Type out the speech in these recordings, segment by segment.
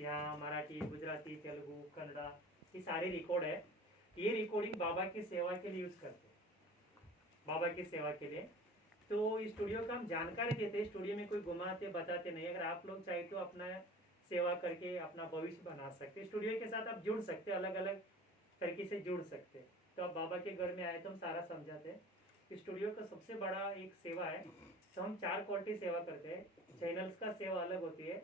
यहाँ मराठी, गुजराती, तेलुगु, कन्नड़ा, ये सारे रिकॉर्ड है। ये रिकॉर्डिंग बाबा की सेवा के लिए यूज करते हैं, बाबा की सेवा के लिए। तो इस स्टूडियो का हम जानकारी देते हैं, स्टूडियो में कोई घुमाते बताते नहीं। अगर आप लोग चाहे तो अपना सेवा करके अपना भविष्य बना सकते हैं, स्टूडियो के साथ आप जुड़ सकते हैं, अलग अलग तरीके से जुड़ सकते हैं। तो आप बाबा के घर में आए तो हम सारा समझाते हैं। स्टूडियो का सबसे बड़ा एक सेवा है, तो हम 4 क्वालिटी सेवा करते हैं। चैनल्स का सेवा अलग होती है,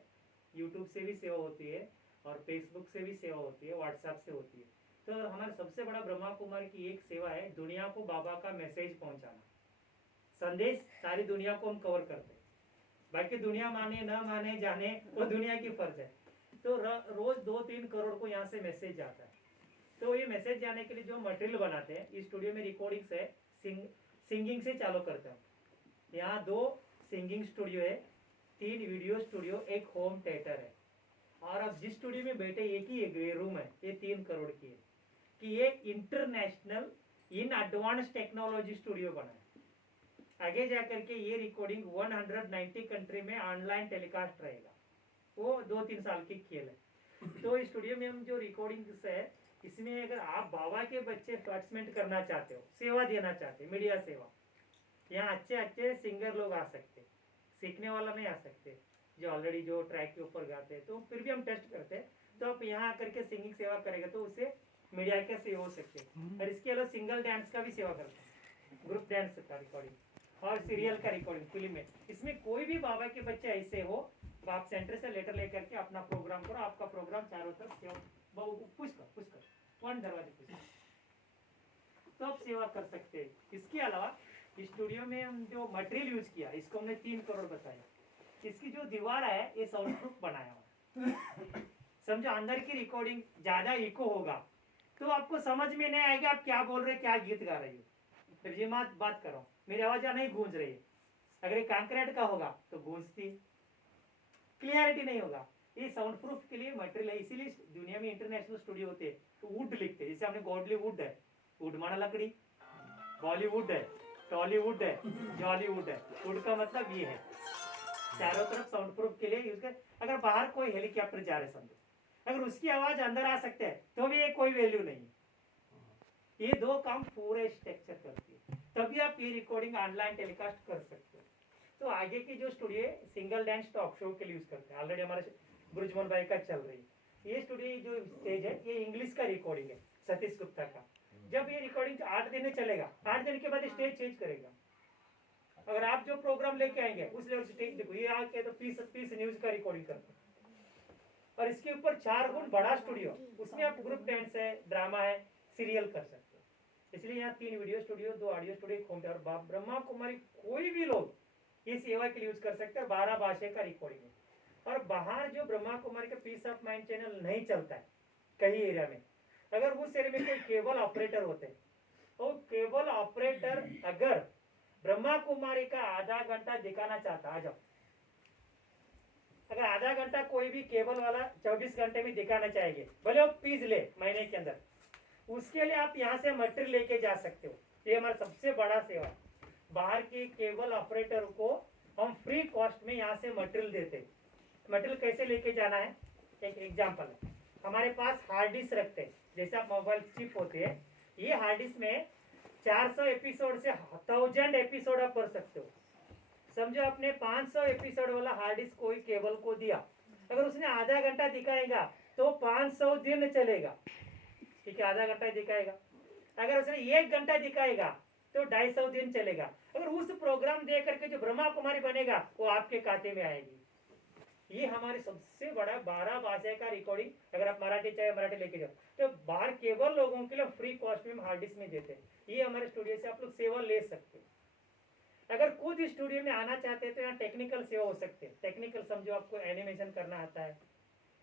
यूट्यूब से भी सेवा होती है, और फेसबुक से भी सेवा होती है, व्हाट्सएप से होती है। तो हमारे सबसे बड़ा ब्रह्मा कुमार की एक सेवा है, दुनिया को बाबा का मैसेज पहुंचाना, संदेश सारी दुनिया को हम कवर करते हैं। बाकी दुनिया माने न माने जाने वो दुनिया की फर्ज है। तो रोज 2-3 करोड़ को यहाँ से मैसेज जाता है। तो ये मैसेज जाने के लिए जो मटेरियल बनाते हैं, इस स्टूडियो में रिकॉर्डिंग्स है, सिंगिंग से चालू करते हैं। यहाँ 2 सिंगिंग स्टूडियो है, 3 वीडियो स्टूडियो, 1 होम थिएटर है। और अब जिस स्टूडियो में बैठे एक ही रूम है, ये 3 करोड़ की है, कि ये international in advance technology studio बना है। आगे जाकर के ये रिकॉर्डिंग 190 कंट्री में ऑनलाइन टेलीकास्ट रहेगा। वो 2-3 साल की खेल है। तो स्टूडियो में हम जो रिकॉर्डिंग्स है, इसमें अगर आप बाबा के बच्चे पार्टिसिपेट करना चाहते हो, सेवा देना चाहते हो, मीडिया सेवा, यहाँ अच्छे अच्छे सिंगर लोग आ सकते, सीखने वाला नहीं आ सकते, जो ऑलरेडी जो ट्रैक के ऊपर गाते हैं, तो फिर भी हम टेस्ट करते हैं। तो आप यहाँ आकर के सिंगिंग सेवा करेगा तो उससे मीडिया के सेवा हो सकते हैं। और इसके अलावा सिंगल डांस का भी सेवा करते हैं, ग्रुप डांस का रिकॉर्डिंग और सीरियल का रिकॉर्डिंग, फिल्म में। इसमें कोई भी बाबा के बच्चे ऐसे हो, तो आप सेंटर से लेटर लेकर के अपना प्रोग्राम करो, आपका प्रोग्राम चारों तरफ पुश कर वन दरवाजे पुश, तो आप सेवा कर सकते हैं। इसके अलावा स्टूडियो में हम जो मटेरियल यूज किया, इसको हमने 3 करोड़ बताया। इसकी जो दीवार है ये साउंड प्रूफ बनाया हुआ। समझो अंदर की रिकॉर्डिंग ज्यादा इको होगा तो आपको समझ में नहीं आएगा आप क्या बोल रहे, क्या गीत गा रही हो। फिर ये बात करो, मेरी आवाज नहीं गूंज रही है। अगर ये कंक्रीट का होगा तो गूंजती, क्लियरिटी नहीं होगा। ये साउंड प्रूफ के लिए मटेरियल है, इसीलिए दुनिया में इंटरनेशनल स्टूडियो होते हैं तो वुड लिखते हैं। जैसे हमने गॉडली वुड है, वुड माना लकड़ी, बॉलीवुड है, टॉलीवुड है, जॉलीवुड है। वुड का मतलब ये है, चारों तरफ साउंड प्रूफ के लिए यूज कर। अगर बाहर कोई हेलीकॉप्टर जा रहे समझो, अगर उसकी आवाज अंदर आ सकते हैं तो भी ये कोई वैल्यू नहीं है। ये 2 काम पूरे स्ट्रक्चर करती है, तभी आप ये रिकॉर्डिंग ऑनलाइन टेलीकास्ट कर सकते हो। तो आगे की जो studio single dance talk show के लिए यूज करते हैं, ऑलरेडी हमारे ब्रिजमोहन भाई का चल रही है। ये स्टूडियो जो स्टेज है ये इंग्लिश का रिकॉर्डिंग है, सतीश गुप्ता का। जब ये रिकॉर्डिंग 8 दिन में चलेगा, 8 दिन के बाद स्टेज चेंज करेगा। अगर आप जो प्रोग्राम लेके आएंगे उस लेवल स्टेज देखो, ये आके तो पीस न्यूज का रिकॉर्डिंग करते हैं। और इसके ऊपर 4 गुण बड़ा स्टूडियो, उसमें आप ग्रुप डांस है, ड्रामा है, सीरियल कर सकते हो। इसलिए यहाँ 3 वीडियो स्टूडियो, 2 ऑडियो स्टूडियो, एक होम थिएटर। ब्रह्मा कुमारी कोई भी लोग ये सेवा के लिए यूज कर सकते हैं। 12 भाषा का रिकॉर्डिंग है। और बाहर जो ब्रह्मा कुमारी का पीस ऑफ माइंड चैनल नहीं चलता है कई एरिया में, अगर उस एरिया में कोई केबल ऑपरेटर होते हैं, तो केबल ऑपरेटर अगर ब्रह्मा कुमारी का आधा घंटा दिखाना चाहता, आ जाओ। अगर आधा घंटा कोई भी केबल वाला 24 घंटे में दिखाना चाहेंगे, भले वो फीस ले महीने के अंदर, उसके लिए आप यहाँ से मटेरियल लेके जा सकते हो। ये हमारा सबसे बड़ा सेवा है। बाहर के केबल ऑपरेटर को हम फ्री कॉस्ट में यहाँ से मटेरियल देते हैं। मटेरियल कैसे लेके जाना है, एक एग्जाम्पल है। हमारे पास हार्ड डिस्क रखते हैं, जैसे आप मोबाइल चिप होते हैं, ये हार्ड डिस्क में 400 एपिसोड से 1000 एपिसोड आप कर सकते हो। समझो आपने 500 एपिसोड वाला हार्ड डिस्क कोई केबल को दिया, अगर उसने आधा घंटा दिखाएगा तो 500 दिन चलेगा, ठीक है, आधा घंटा दिखाएगा। अगर उसने 1 घंटा दिखाएगा तो 250 दिन चलेगा। अगर उस प्रोग्राम दे करके जो ब्रह्मा कुमारी बनेगा वो आपके खाते में आएगी। ये हमारे सबसे बड़ा 12 भाषा का रिकॉर्डिंग, अगर आप मराठी चाहे मराठी लेके जाओ, तो बाहर केवल लोगों के लिए फ्री कॉस्ट में हम हार्ड डिस्क में देते हैं। ये हमारे स्टूडियो से आप लोग सेवा ले सकते हो। अगर खुद स्टूडियो में आना चाहते हैं तो यहाँ टेक्निकल सेवा हो सकते हैं। टेक्निकल समझो आपको एनिमेशन करना आता है,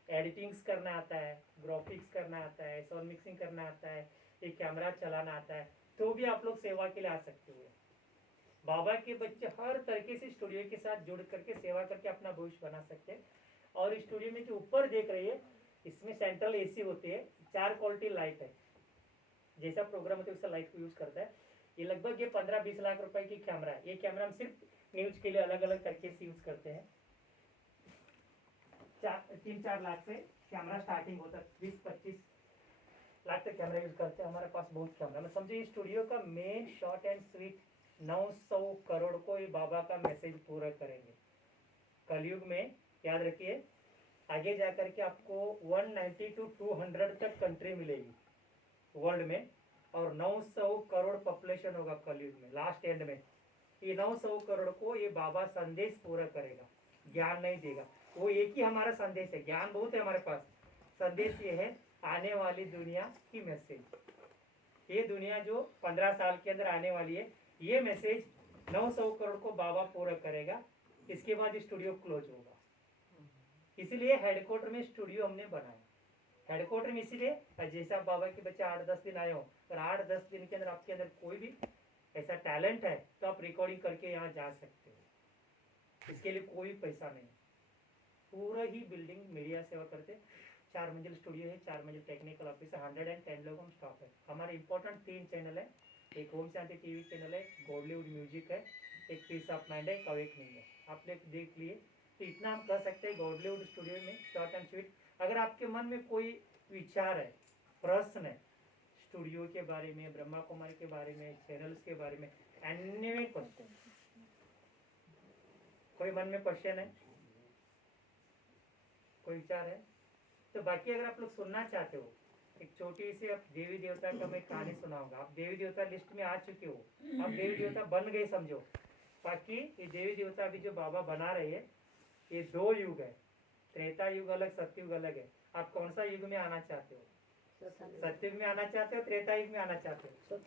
एडिटिंग्स करना आता है, ग्राफिक्स करना आता है, साउंड मिक्सिंग करना आता है, एक कैमरा चलाना आता है, तो भी आप लोग सेवा के लिए आ सकते हो। बाबा के बच्चे हर तरीके से स्टूडियो के साथ जुड़ करके सेवा करके अपना भविष्य बना सकते हैं। और स्टूडियो में जो ऊपर देख रही है, इसमें सेंट्रल एसी होती है, 4 क्वालिटी लाइट है, जैसा प्रोग्राम होता है उसका लाइट को यूज करता है। ये लगभग ये 15-20 लाख रुपए की कैमरा है। ये कैमरा हम सिर्फ न्यूज के लिए अलग अलग तरीके से यूज करते हैं। 3-4 लाख से कैमरा स्टार्टिंग होता है, 20-25 लाख तक कैमरा यूज करते हैं। हमारे पास बहुत कैमरा, मैं समझे इस स्टूडियो का main short and sweet 900 crore को ये बाबा का मैसेज पूरा करेंगे कलयुग में। याद रखिए आगे जाकर के आपको 190 to 200 तक कंट्री मिलेगी वर्ल्ड में, और 900 करोड़ पॉपुलेशन होगा कलयुग में लास्ट एंड में। ये 900 करोड़ को ये बाबा संदेश पूरा करेगा, ज्ञान नहीं देगा। वो एक ही हमारा संदेश है, ज्ञान बहुत है हमारे पास, संदेश ये है आने वाली दुनिया की मैसेज। ये दुनिया जो 15 साल के अंदर आने वाली है, ये मैसेज 900 करोड़ को बाबा पूरा करेगा। इसके बाद स्टूडियो क्लोज होगा। इसीलिए हेडक्वार्टर में स्टूडियो हमने बनाया। हेडक्वार्टर में इसीलिए जैसे आप बाबा के बच्चे 8-10 दिन आए हो, और 8-10 दिन के अंदर आपके अंदर कोई भी ऐसा टैलेंट है तो आप रिकॉर्डिंग करके यहाँ जा सकते हो। इसके लिए कोई पैसा नहीं, पूरा ही बिल्डिंग मीडिया सेवा करते। 4 मंजिल स्टूडियो है, 4 मंजिल टेक्निकल ऑफिस है, 110 लोग हम स्टाफ है। हमारे इंपॉर्टेंट 3 चैनल है, एक ओम शांति टीवी चैनल है, गॉडलीवुड म्यूजिक है, एक पीस ऑफ माइंड है, अवेक नहीं है। आप लोग देख लिए तो इतना हम कह सकते हैं गॉडलीवुड स्टूडियो में शॉर्ट एंड स्वीट। अगर आपके मन में कोई विचार है, प्रश्न है स्टूडियो के बारे में, ब्रह्मा कुमारी के बारे में, चैनल्स के बारे में, एनी क्वेश्चन, कोई मन में क्वेश्चन है, कोई विचार है तो बाकी अगर आप लोग सुनना चाहते हो, एक छोटी सी आप देवी देवता का मैं कहानी सुनाऊंगा। आप देवी देवता लिस्ट में आ चुके हो, आप देवी देवता बन गए समझो। बाकी ये देवी देवता अभी जो बाबा बना रहे हैं, ये 2 युग है, त्रेता युग अलग, सतयुग अलग है। आप कौन सा युग में आना चाहते हो? सतयुग में आना चाहते हो, त्रेता युग में आना चाहते हो?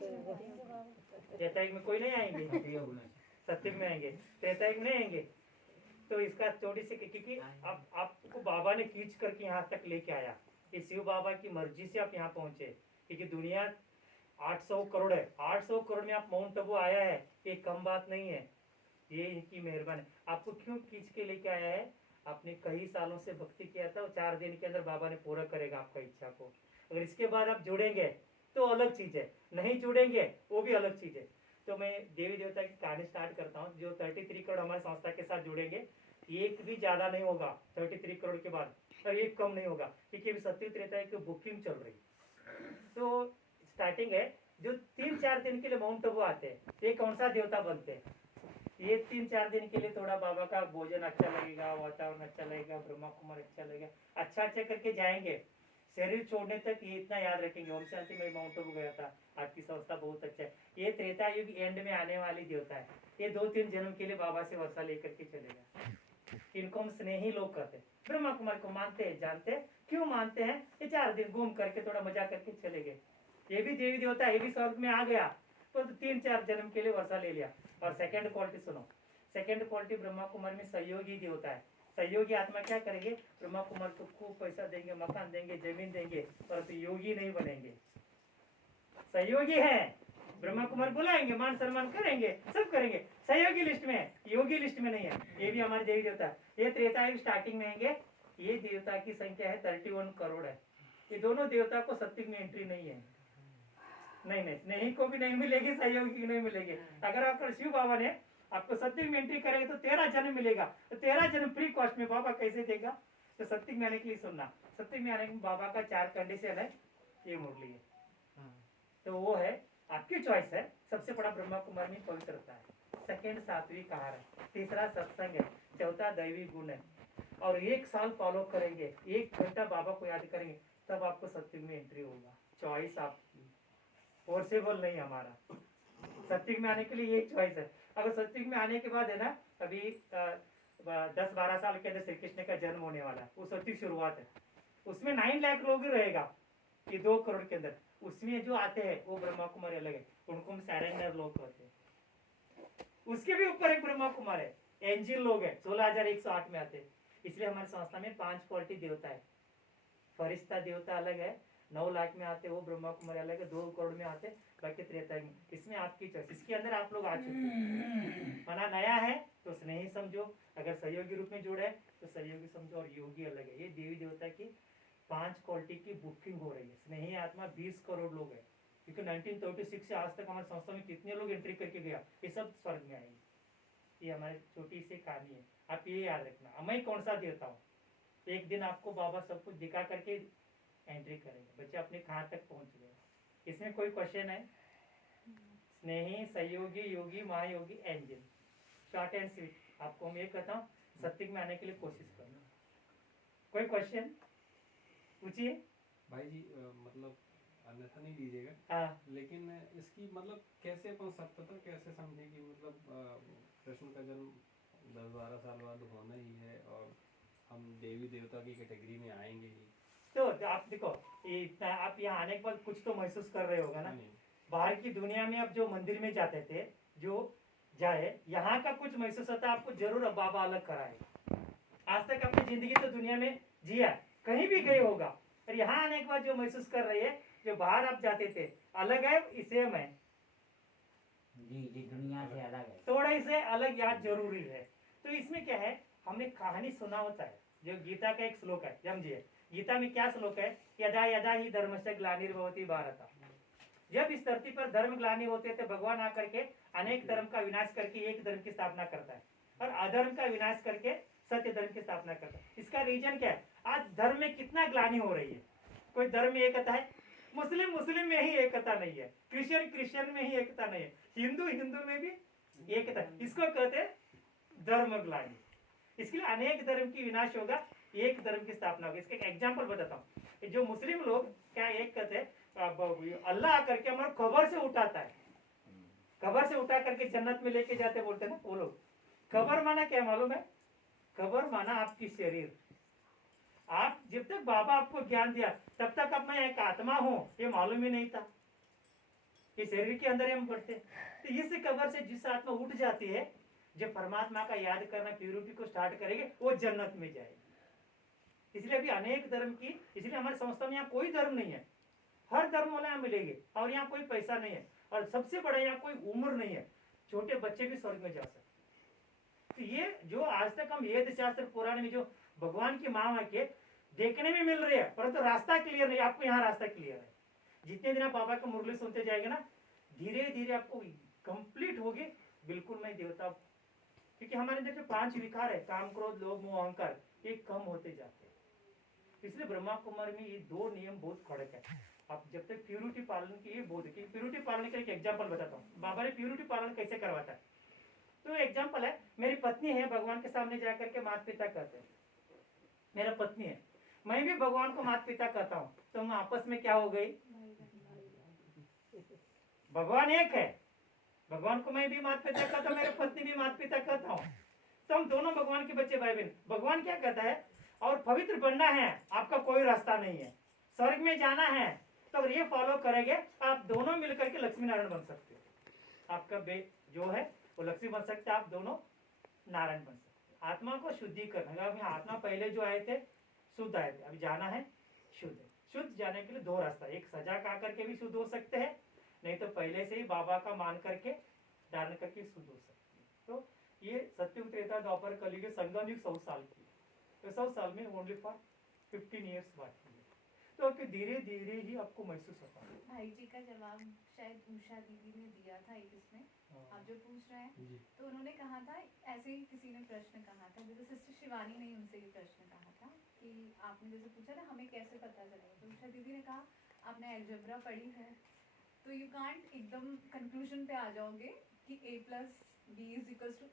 त्रेता युग में कोई नहीं आएंगे, सतयुग में आएंगे, त्रेता युग में नहीं आएंगे। तो इसका छोटी सी, क्योंकि अब आपको बाबा ने खींच करके यहाँ तक लेके आया, कि शिव बाबा की मर्जी से आप यहाँ पहुंचे। क्योंकि दुनिया 800 करोड़ है, 800 करोड़ में आप माउंट आबू आया है, ये कम बात नहीं है, ये इनकी मेहरबानी। आपको क्यों खींच के लेके आया है? आपने कई सालों से भक्ति किया था, 4 दिन के अंदर बाबा ने पूरा करेगा आपका इच्छा को। अगर इसके बाद आप जुड़ेंगे तो अलग चीज है, नहीं जुड़ेंगे वो भी अलग चीज है। तो मैं देवी देवता की कहानी स्टार्ट करता हूँ। जो 33 करोड़ हमारे संस्था के साथ जुड़ेंगे, एक भी ज्यादा नहीं होगा 33 करोड़ के बाद, और एक कम नहीं होगा, क्योंकि अभी सत्य त्रेता की बुकिंग चल रही। तो स्टार्टिंग है, जो 3-4 दिन के लिए माउंट आबू आते हैं, ये कौन सा देवता बनते हैं? ये 3-4 दिन के लिए थोड़ा बाबा का भोजन अच्छा लगेगा, वातावरण अच्छा लगेगा, ब्रह्मा कुमार अच्छा लगेगा, अच्छा करके जाएंगे। शरीर छोड़ने तक ये इतना याद रखेंगे, ओम शांति में माउंट आबू गया था, आपकी संस्था बहुत अच्छा है। ये त्रेता युग एंड में आने वाली देवता है, ये 2-3 जन्म के लिए बाबा से वर्षा लेकर के चलेगा। इनको हम स्नेही लोग कहते हैं। ब्रह्मा कुमार को मानते हैं, जानते हैं, क्यों मानते हैं? ये 4 दिन घूम करके थोड़ा मजा करके चले गए। ये भी देवी देवता, ये भी स्वर्ग में आ गया, तो 3-4 जन्म के लिए वर्षा ले लिया। और सेकंड क्वालिटी सुनो, सेकंड क्वालिटी ब्रह्मा कुमार में सहयोगी देवता है। सहयोगी आत्मा क्या करेंगे? ब्रह्मा कुमार को खूब पैसा देंगे, मकान देंगे, जमीन देंगे, परंतु योगी नहीं बनेंगे। सहयोगी है, ब्रह्मा कुमार बुलाएंगे, मान सम्मान करेंगे, सब करेंगे, सहयोगी लिस्ट में है, योगी लिस्ट में नहीं है। ये भी हमारे देवी देवता, ये त्रेता युग स्टार्टिंग में आएंगे। ये देवता की संख्या है 31 करोड़ है। ये दोनों देवता को सत्युग में एंट्री नहीं है, नहीं को भी नहीं मिलेगी, सहयोगी की नहीं मिलेगी। अगर आपका शिव बाबा ने आपको सत्युग में एंट्री करेगा तो 13 जन्म मिलेगा, तो 13 जन्म फ्री कॉस्ट में बाबा कैसे देगा? तो सत्युग में आने के लिए सुनना, सत्युग में आने के बाबा का 4 कंडीशन है, ये मुरली है। तो वो है, आपकी चॉइस है। सबसे बड़ा ब्रह्मा कुमार में पवित्रता है, सेकंड सात्विक आहार है, तीसरा सत्संग है, चौथा दैवी गुण है। और 1 साल फॉलो करेंगे, 1 घंटा बाबा को याद करेंगे, तब आपको सत्युग में एंट्री होगा। चॉइस आपकी, फोर्सेबल नहीं हमारा। सत्युग में आने के लिए ये चॉइस है। अगर सत्युग में आने के बाद है ना, अभी 10-12 साल के अंदर श्री कृष्ण का जन्म होने वाला है, वो सत्युग शुरुआत है। उसमें 9 लाख लोग रहेगा, ये 2 करोड़ के अंदर। उसमें जो आते हैं वो ब्रह्मा कुमारी अलग है, उनको हम सरेंडर लोग कहते हैं। उसके भी ऊपर एक ब्रह्मा कुमार है, एंजिल लोग है, 16,108 में आते हैं। इसलिए हमारी संस्था में 5 क्वालिटी देवता है। फरिश्ता देवता अलग है, 9 लाख में आते वो ब्रह्मा कुमारी अलग है, 2 करोड़ में आते, बाकी त्रेता में। इसमें आपकी चॉइस, इसके अंदर आप लोग आ चुके हैं। मना नया है तो स्नेही समझो, अगर सहयोगी रूप में जुड़े तो सहयोगी समझो, और योगी अलग है। ये देवी देवता की 5 क्वालिटी की बुकिंग हो रही है। स्नेही आत्मा 20 करोड़ लोग है, क्योंकि 1936 से आज तक हमारी संस्था में कितने लोग एंट्री करके गया, ये सब स्वर्ग में आएंगे। ये हमारी छोटी सी कहानी है, आप ये याद रखना। मैं कौन सा देवता हूँ? एक दिन आपको बाबा सब कुछ दिखा करके एंट्री करेंगे, बच्चे अपने कहाँ तक पहुंच गए। इसमें कोई क्वेश्चन है? स्नेही, सहयोगी, योगी, महायोगी, एंजल, शॉर्ट एंड स्वीट। आपको मैं ये कहता हूँ, सत्य में आने के लिए कोशिश करना। कोई क्वेश्चन पूछिए भाई जी। मतलब अन्यथा नहीं लीजिएगा। हाँ। लेकिन इसकी मतलब कैसे अपन सत्यता कैसे समझे कि मतलब कृष्ण का जन्म 10-12 साल बाद होना ही है और हम देवी देवता की कैटेगरी में आएंगे ही। तो आप देखो, इतना आप यहाँ आने के बाद कुछ तो महसूस कर रहे होगा ना। बाहर की दुनिया में आप जो मंदिर में जाते थे, जो जाए, यहाँ का कुछ महसूस होता है आपको जरूर। अब बाबा अलग कराए। आज तक अपनी जिंदगी तो दुनिया में जिया, कहीं भी गए होगा, और यहाँ आने के बाद जो महसूस कर रही है, जो बाहर आप जाते थे, अलग है, सेम है जी जी, दुनिया से अलग है। थोड़ा इसे अलग याद जरूरी है। तो इसमें क्या है, हमने कहानी सुना होता है, जो गीता का एक श्लोक है, समझिए गीता में क्या श्लोक है, यदा यदा ही धर्मस्य ग्लानिर्भवति भारत। जब इस धरती पर धर्म ग्लानि होते थे, भगवान आकर के अनेक धर्म का विनाश करके एक धर्म की स्थापना करता है, और अधर्म का विनाश करके सत्य धर्म की स्थापना करता है। इसका रीजन क्या है? आज धर्म में कितना ग्लानि हो रही है। कोई धर्म में एकता है? मुस्लिम में ही एकता नहीं है, क्रिश्चियन में ही एकता नहीं है, हिंदू में भी एकता। इसको कहते हैं धर्म ग्लानि। इसके लिए अनेक धर्म की विनाश होगा, एक धर्म की स्थापना होगी। इसका एक एग्जाम्पल बताता हूँ। जो मुस्लिम लोग क्या एक कहते हैं, अल्लाह आकर के हमारे कब्र से उठाता है, कब्र से उठा करके जन्नत में लेके जाते बोलते ना वो लोग। कब्र माना क्या मालूम है? कब्र माना आपकी शरीर। आप जब तक बाबा आपको ज्ञान दिया तब तक अब मैं एक आत्मा हूं ये मालूम ही नहीं था, ये शरीर के अंदर हम पढ़ते। तो इस कब्र से जिस आत्मा उठ जाती है, जब परमात्मा का याद करना प्यूरिटी को स्टार्ट करेंगे, वो जन्नत में जाएगी। इसलिए अभी अनेक धर्म की, इसलिए हमारी संस्था में यहाँ कोई धर्म नहीं है, हर धर्म वाले यहाँ मिलेंगे, और यहाँ कोई पैसा नहीं है, और सबसे बड़ा यहाँ कोई उम्र नहीं है, छोटे बच्चे भी स्वर्ग में जा सकते। तो ये जो आज तक हम वेद शास्त्र पुराण में जो भगवान की माँ के देखने में मिल रही है, परंतु रास्ता क्लियर नहीं। आपको यहाँ रास्ता क्लियर है। जितने दिन आप बाबा का मुरली सुनते जाएंगे ना, धीरे धीरे आपको कंप्लीट होगी बिल्कुल मैं देवता। क्योंकि हमारे अंदर जो 5 विकार है, काम, क्रोध, लोभ, मोह, अहंकार, ये कम होते जाते हैं। इसलिए ब्रह्मा कुमार में ये 2 नियम बहुत कड़क है। आप जब तक प्यूरिटी पालन की, ये बहुत है। प्यूरिटी पालन का एक एग्जाम्पल बताता हूँ, बाबा ने प्यूरिटी पालन कैसे करवाता है। तो एग्जाम्पल है, मेरी पत्नी है, भगवान के सामने जाकर के माता पिता कहते हैं, मेरा पत्नी है, मैं भी भगवान को माता पिता कहता हूँ, तो हम आपस में क्या हो गई? भगवान एक है, भगवान को मैं भी माता पिता कहता हूँ, मेरे पत्नी भी माता पिता कहता हूँ, तो हम दोनों भगवान के बच्चे भाई बहन। भगवान क्या कहता है? और पवित्र बनना है, आपका कोई रास्ता नहीं है, स्वर्ग में जाना है, तो अगर ये फॉलो करेंगे आप दोनों मिलकर के लक्ष्मी नारायण बन सकते हो। आपका जो है वो लक्ष्मी बन सकते, आप दोनों नारायण बन सकते। आत्मा को शुद्धि करना, अभी आत्मा पहले जो आए थे शुद्ध आए थे, अभी जाना है शुद्ध। शुद्ध जाने के लिए 2 रास्ता, एक सजा खा करके भी शुद्ध हो सकते हैं, नहीं तो पहले से ही बाबा का मान करके धारण करके शुद्ध हो सकते हैं। तो ये सत्युग, त्रेता, द्वापर, कलयुग, संगम युग 100 साल की, तो 100 साल में ओनली फॉर 15 ईयर्स बाकी है। तो धीरे धीरे ही आपको महसूस होता है। भाई जी का जवाब शायद उषा दीदी ने दिया था एक इसमें, आप जो पूछ रहे हैं, तो उन्होंने कहा था, ऐसे ही किसी ने प्रश्न कहा था, जैसे सिस्टर शिवानी ने उनसे ये प्रश्न कहा था कि आपने जैसे पूछा ना हमें कैसे पता चलेगा, तो उषा दीदी ने कहा आपने अलजेब्रा पढ़ी है, तो यू कांट एकदम कंक्लूजन पे आ जाओगे कि a+b =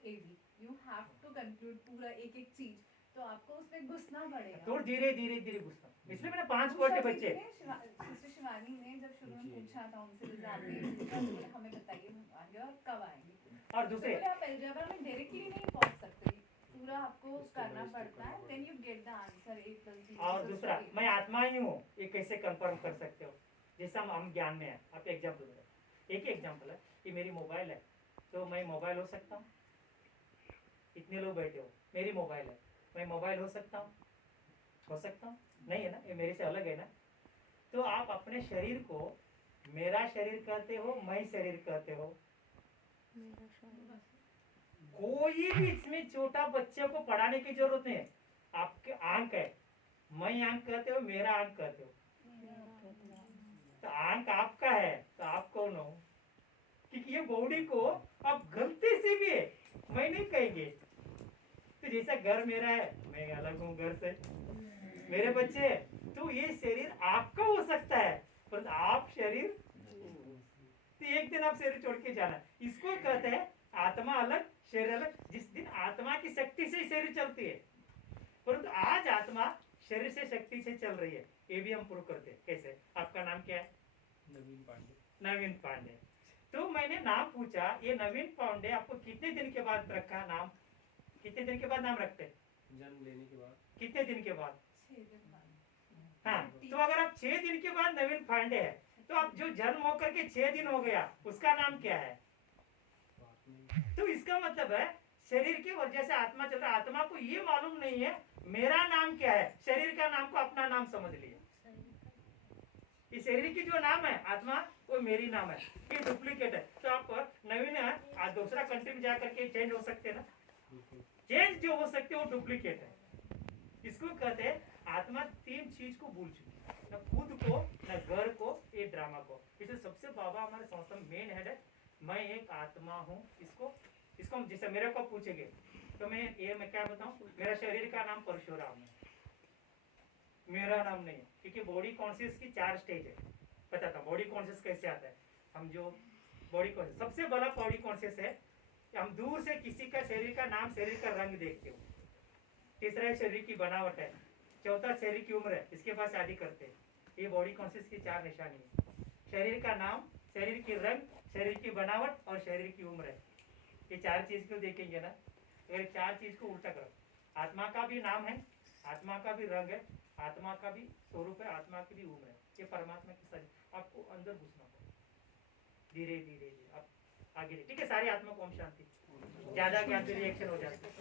ab, you have to conclude पूरा एक एक चीज, तो आपको उसमें घुसना पड़ेगा, तो धीरे धीरे घुसना। इसलिए मैंने 5 छोटे बच्चे, सिस्टर शिवानी ने जब शुरू में पूछा था उनसे, जैसे आपने हमें बताइए आगे और कब आएंगे, और दूसरे तो आप अलजेब्रा में डायरेक्टली नहीं पहुंच सकते, पूरा आपको करना पड़ता है, then you get the answer a+b। और दूसरा, मैं आत्मा ही हूँ, ये कैसे कंफर्म कर सकते हो? जैसे हम ज्ञान में है, आप एग्जाम्पल दे, एक ही एग्जाम्पल है कि मेरी मोबाइल है, तो मैं मोबाइल हो सकता हूँ? इतने लोग बैठे हो, मेरी मोबाइल है, मैं मोबाइल हो सकता हूँ? हो सकता हूँ? नहीं है ना, ये मेरे से अलग है ना। तो आप अपने शरीर को मेरा शरीर कहते हो, मैं शरीर कहते हो? कोई भी इसमें छोटा बच्चे को पढ़ाने की जरूरत नहीं है। आपके आंख है, मैं आंख कहते हो, मेरा आंख कहते हो, तो आंख आपका है, तो आप कौन हो? क्योंकि ये बॉडी को आप गलती से भी मैं नहीं कहेंगे, तो जैसा घर मेरा है, मैं अलग हूँ घर से, मेरे बच्चे, तो ये शरीर आपका हो सकता है पर आप शरीर, तो एक दिन आप शरीर छोड़ के जाना। इसको कहते हैं आत्मा अलग शरीर अलग। जिस दिन आत्मा की शक्ति से शरीर चलती है, परंतु आज आत्मा शरीर से शक्ति से चल रही है, ये भी हम प्रूव करते हैं। कैसे? आपका नाम क्या है? नवीन पांडे। नवीन पांडे। तो मैंने नाम पूछा, ये नवीन पांडे आपको कितने दिन के बाद रखा नाम? कितने दिन के बाद नाम रखते हैं? जन्म लेने के बाद। कितने दिन के बाद? 6 दिन बाद। हाँ, तो अगर आप 6 दिन के बाद नवीन पांडे है, तो आप जो जन्म होकर के 6 दिन हो गया, उसका नाम क्या है? तो इसका मतलब है शरीर की वजह से आत्मा चल रहा है। आत्मा को ये मालूम नहीं है मेरा नाम क्या है, शरीर का नाम को अपना नाम समझ लिया। इस शरीर की जो नाम है आत्मा, वो मेरी नाम है, ये डुप्लीकेट है। तो आप नवीन है, दूसरा कंट्री में जाकर के चेंज हो सकते हैं ना, चेंज जो हो सकते हैं वो डुप्लीकेट है। इसको कहते हैं आत्मा 3 चीज को भूल चुकी है, न खुद को, न घर को, ये ड्रामा को। इसलिए सबसे बाबा हमारे संस्था में मेन हेड है, मैं एक आत्मा हूँ। इसको हम जैसे मेरे को पूछेंगे तो मैं क्या बताऊं, मेरा शरीर का नाम परशुराम है, मेरा नाम नहीं है, क्योंकि बॉडी कॉन्शियस की 4 स्टेज है। पता था बॉडी कॉन्शियस कैसे आता है? हम जो बॉडी कॉन्शियस, सबसे बड़ा बॉडी कॉन्शियस है कि हम दूर से किसी का शरीर का नाम, शरीर का रंग देखते हो। तीसरा शरीर की बनावट है, चौथा शरीर की उम्र है, इसके बाद शादी करते हैं। ये बॉडी कॉन्शियस की 4 निशानी है, शरीर का नाम, शरीर की रंग, शरीर की बनावट और शरीर की उम्र है। ये 4 चीज को देखेंगे ना, अगर 4 चीज को उल्टा करो, आत्मा का भी नाम है, आत्मा का भी रंग है, आत्मा का भी स्वरूप है, आत्मा की भी उम्र है, ये परमात्मा की सारी आपको अंदर घुसना पड़ेगा। धीरे धीरे धीरे आप आगे, ठीक है? सारी आत्मा को हम शांति, ज्यादा ज्ञान से रिएक्शन हो जाता है।